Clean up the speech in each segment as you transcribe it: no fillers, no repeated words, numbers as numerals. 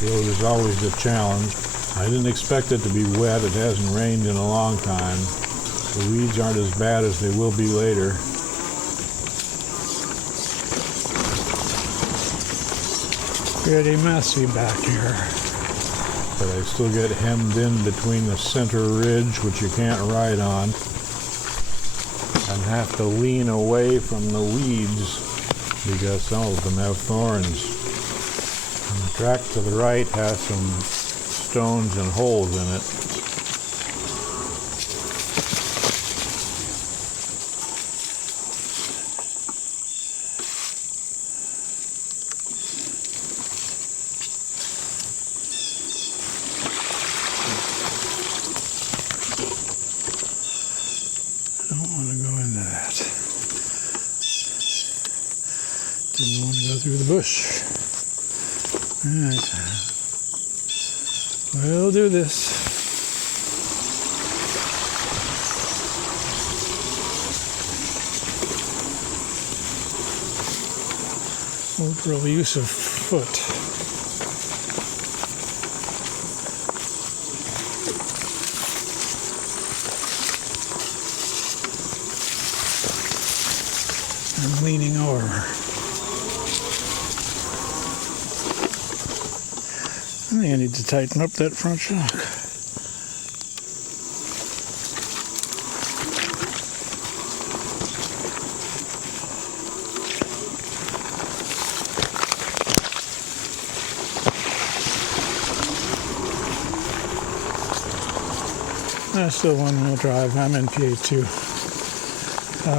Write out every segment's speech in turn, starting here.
This road is always a challenge. I didn't expect it to be wet. It hasn't rained in a long time. The weeds aren't as bad as they will be later. Pretty messy back here. But I still get hemmed in between the center ridge, which you can't ride on, and have to lean away from the weeds because some of them have thorns. And the track to the right has some stones and holes in it. Didn't want to go through the bush. Alright. We'll do this. Overall use of foot. I'm leaning over. I think I need to tighten up that front shock. That's still one-wheel drive. I'm in PA2,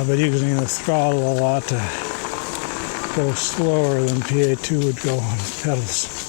but using the throttle a lot to go slower than PA2 would go on pedals.